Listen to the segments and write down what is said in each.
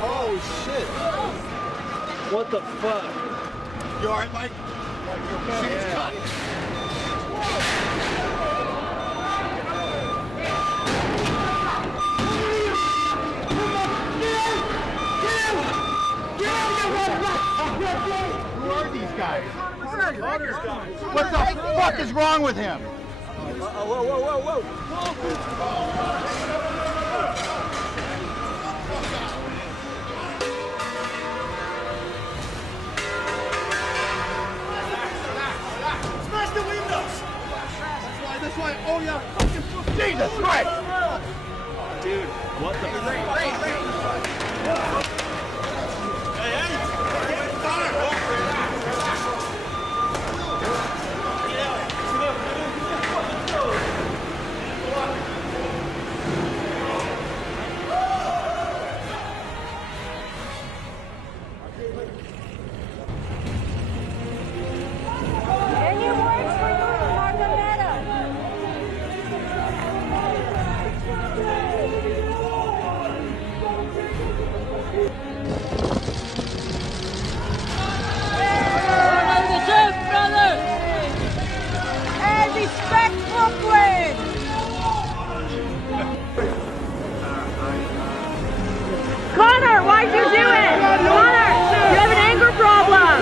Oh shit! What the fuck? You alright, Mike? You okay? Yeah. Who are these guys? What the fuck is wrong with him? Whoa. Smash the windows! That's why, oh yeah, fucking Jesus Christ! Dude, what the fuck? Conor, why'd you do it? Conor, you have an anger problem.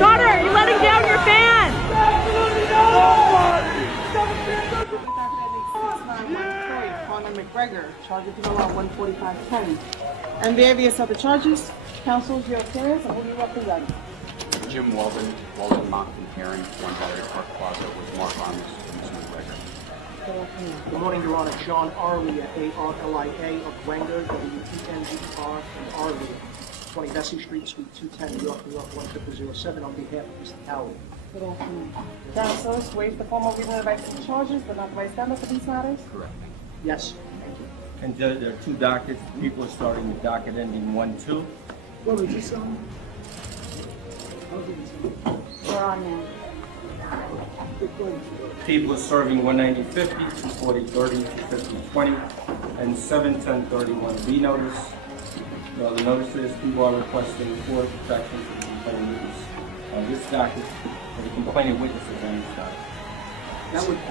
Conor, you're letting down your fans. Conor Mcgregor, charged with around 14510. And various other charges. Counsel, your appearance, and who you represent? Jim Walden, Mountain Hearing, 1 Battery Park Plaza with Mark Armas and Mr. McGregor. Good morning, Your Honor. John Arlia, A-R-L-I-A, of Wenger, W-E-N-G-R, and Arlia, 20 Vesey Street, Suite 210, New York, 10007, on behalf of Mr. Cawley. Good afternoon. Counsel, waive the formal reading of the charges, but not the right standard for these matters? Correct. Yes, thank you. And Judge, there are 2 dockets. People are starting with docket ending 1-2. Well, is this, We're on now. People are serving 190-50, 240-30, 250-20, and 710-31B notice. The other notices, people are requesting court protection for the complaining witness on this docket, for the complaining witnesses on this docket.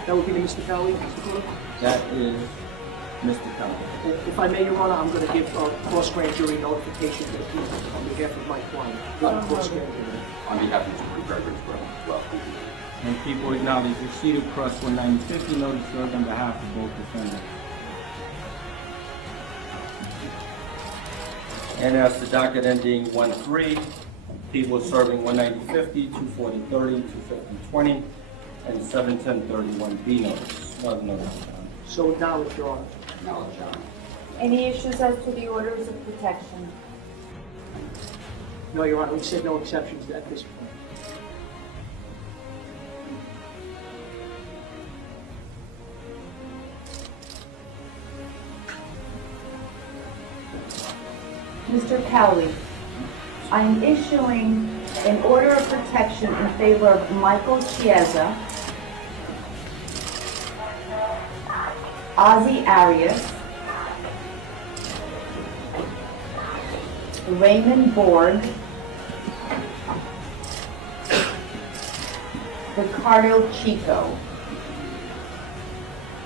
That would be the Mr. Cawley, Mr. Cawley? That is Mr. Cawley. If I may, Your Honor, I'm going to give a cross-grand jury notification to the people on behalf of my client. Cross-grand jury. On behalf of Mr. McGregor as well. And people acknowledge receipt of cross 190-50 notice served on behalf of both defendants. And as to docket ending 1-3, people are serving 190-50, 240-30, 250-20, and 710-31B notice. Another notice. So acknowledge, Your Honor. Acknowledge, Your Honor. Any issues as to the orders of protection? No, Your Honor, we said no exceptions at this point. Mr. Cawley, I am issuing an order of protection in favor of Michael Chiesa, Ozzy Arias, Raymond Borg, Ricardo Chico.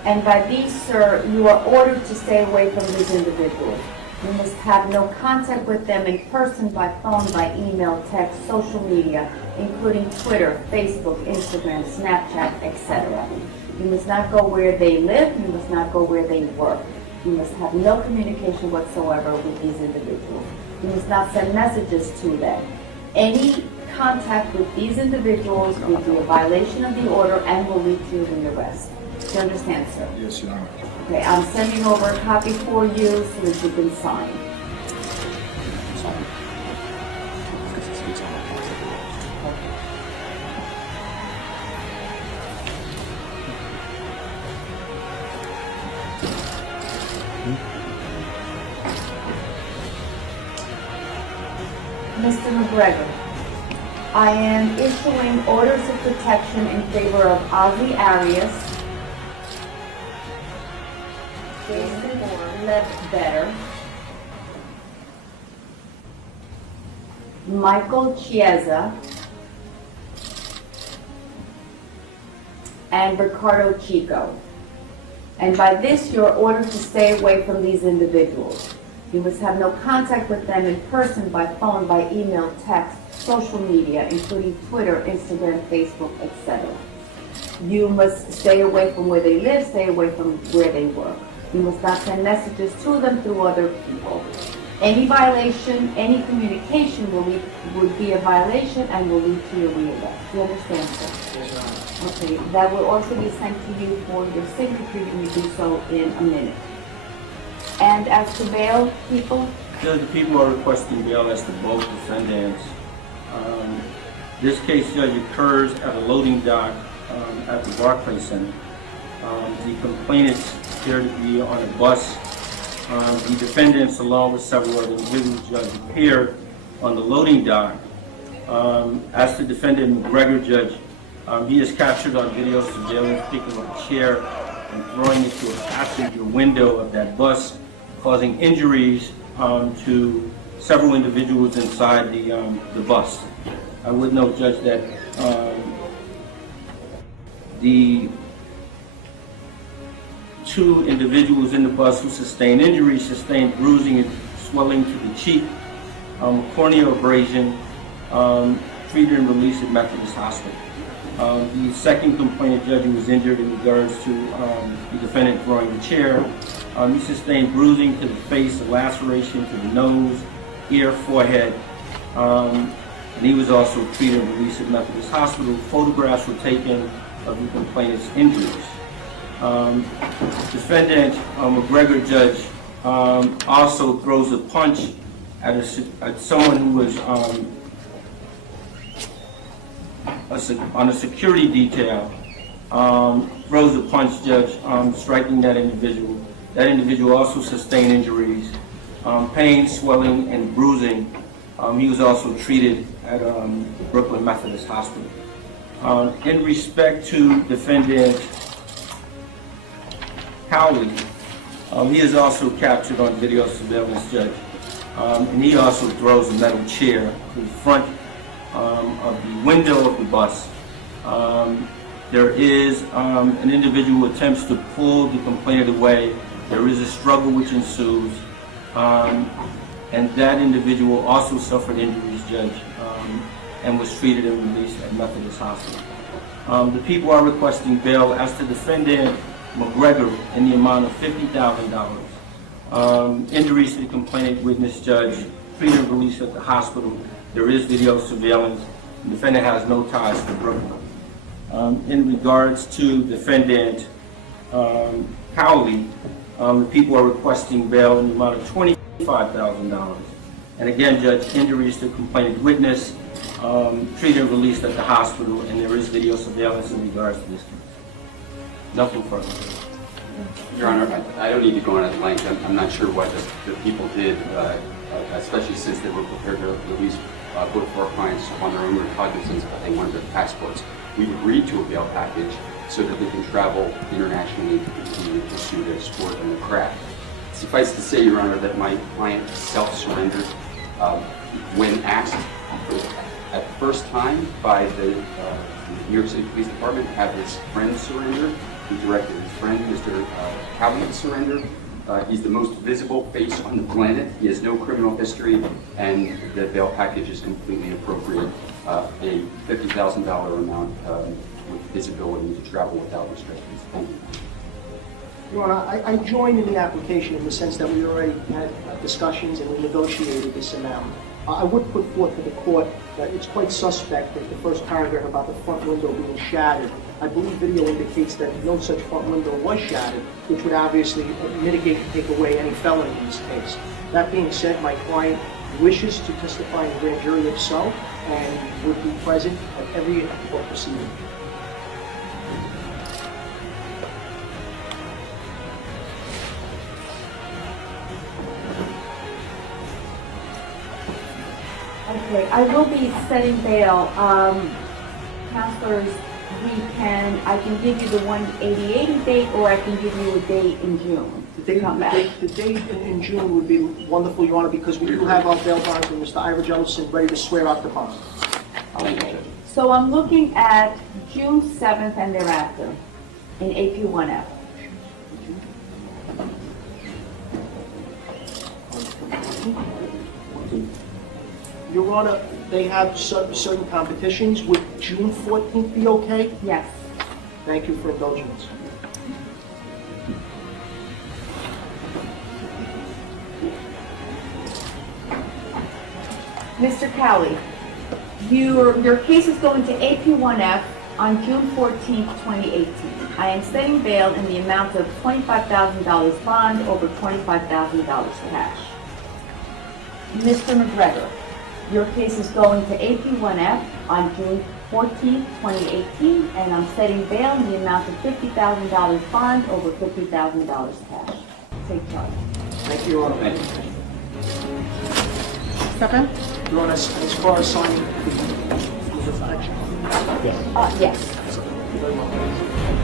And by these, sir, you are ordered to stay away from these individuals. You must have no contact with them in person, by phone, by email, text, social media, including Twitter, Facebook, Instagram, Snapchat, etc. You must not go where they live. You must not go where they work. You must have no communication whatsoever with these individuals. You must not send messages to them. Any contact with these individuals will be a violation of the order and will lead to an arrest. Do you understand, sir? Yes, Your Honor. Okay, I'm sending over a copy for you so that you can sign. Mr. McGregor, I am issuing orders of protection in favor of Ozzy Arias, Jason Ledbetter, Michael Chiesa, and Ricardo Chico. And by this, you are ordered to stay away from these individuals. You must have no contact with them in person, by phone, by email, text, social media, including Twitter, Instagram, Facebook, etc. You must stay away from where they live, stay away from where they work. You must not send messages to them through other people. Any violation, any communication would be a violation and will lead to your rearrest. Do you understand, sir? Yes, Your Honor. Okay, that will also be sent to you for your signature. You may do so in a minute. And as to bail, people? Judge, the people are requesting bail as to both defendants. This case, Judge, occurs at a loading dock at the Barclays Center. The complainants appear to be on a bus. The defendants, along with several other individuals, Judge, appeared on the loading dock. As to defendant McGregor, Judge, he is captured on video surveillance picking up a chair and throwing it to a passenger window of that bus, causing injuries to several individuals inside the bus. I would note, Judge, that the two individuals in the bus who sustained injuries sustained bruising and swelling to the cheek, corneal abrasion, treated and released at Methodist Hospital. The second complainant, Judge, who was injured in regards to the defendant throwing the chair, he sustained bruising to the face, a laceration to the nose, ear, forehead, and he was also treated and released at Methodist Hospital. Photographs were taken of the complainant's injuries. Defendant McGregor, Judge, also throws a punch at someone who was on a security detail, throws a punch, Judge, striking that individual. That individual also sustained injuries, pain, swelling, and bruising. He was also treated at Brooklyn Methodist Hospital. In respect to defendant Cawley, he is also captured on video surveillance, Judge, and he also throws a metal chair to the front of the window of the bus. There is an individual who attempts to pull the complainant away. There is a struggle which ensues, and that individual also suffered injuries, Judge, and was treated and released at Methodist Hospital. The people are requesting bail as to defendant McGregor in the amount of $50,000. Injuries to the complainant witness, Judge, treated and released at the hospital. There is video surveillance. The defendant has no ties to Brooklyn. In regards to defendant Cawley, the people are requesting bail in the amount of $25,000. And again, Judge, injuries to the complainant witness, treated and released at the hospital, and there is video surveillance in regards to this case. Nothing further. Your Honor, I don't need to go on at length. I'm not sure what the people did, especially since they were prepared to release both of our clients on their own recognizance that they wanted their passports. We've agreed to a bail package so that they can travel internationally to continue to pursue their sport and their craft. Suffice to say, Your Honor, that my client self-surrendered when asked at the first time by the New York City Police Department to have his friend surrender. He directed his friend, Mr. Cawley, to surrender. He's the most visible face on the planet. He has no criminal history, and the bail package is completely appropriate. A $50,000 amount with visibility to travel without restrictions. Thank you. Your Honor, I joined in the application in the sense that we already had discussions and we negotiated this amount. I would put forth to the court that it's quite suspect that the first paragraph about the front window being shattered. I believe video indicates that no such front window was shattered, which would obviously mitigate and take away any felony in this case. That being said, my client wishes to testify in the grand jury if so, and would be present at every court proceeding. Okay, Okay, I will be setting bail. Counselors, I can give you the 180 date, or I can give you a date in June to come back. The date in June would be wonderful, Your Honor, because we do have our bail bonds and Mr. Ira Jellison ready to swear out the bond. Okay. So I'm looking at June 7th and thereafter in AP1F. Your Honor, they have certain competitions. Would June 14th be okay? Yes. Thank you for indulging us. Mr. Cawley, your case is going to AP1F on June 14th, 2018. I am setting bail in the amount of $25,000 bond over $25,000 cash. Mr. McGregor, your case is going to AP1F on June 14th, 2018, and I'm setting bail in the amount of $50,000 bond over $50,000 cash. Take charge. Thank you, Your Honor. Thank you. Step in. Your Honor, as far as signing the action. Yes. Thank you very much.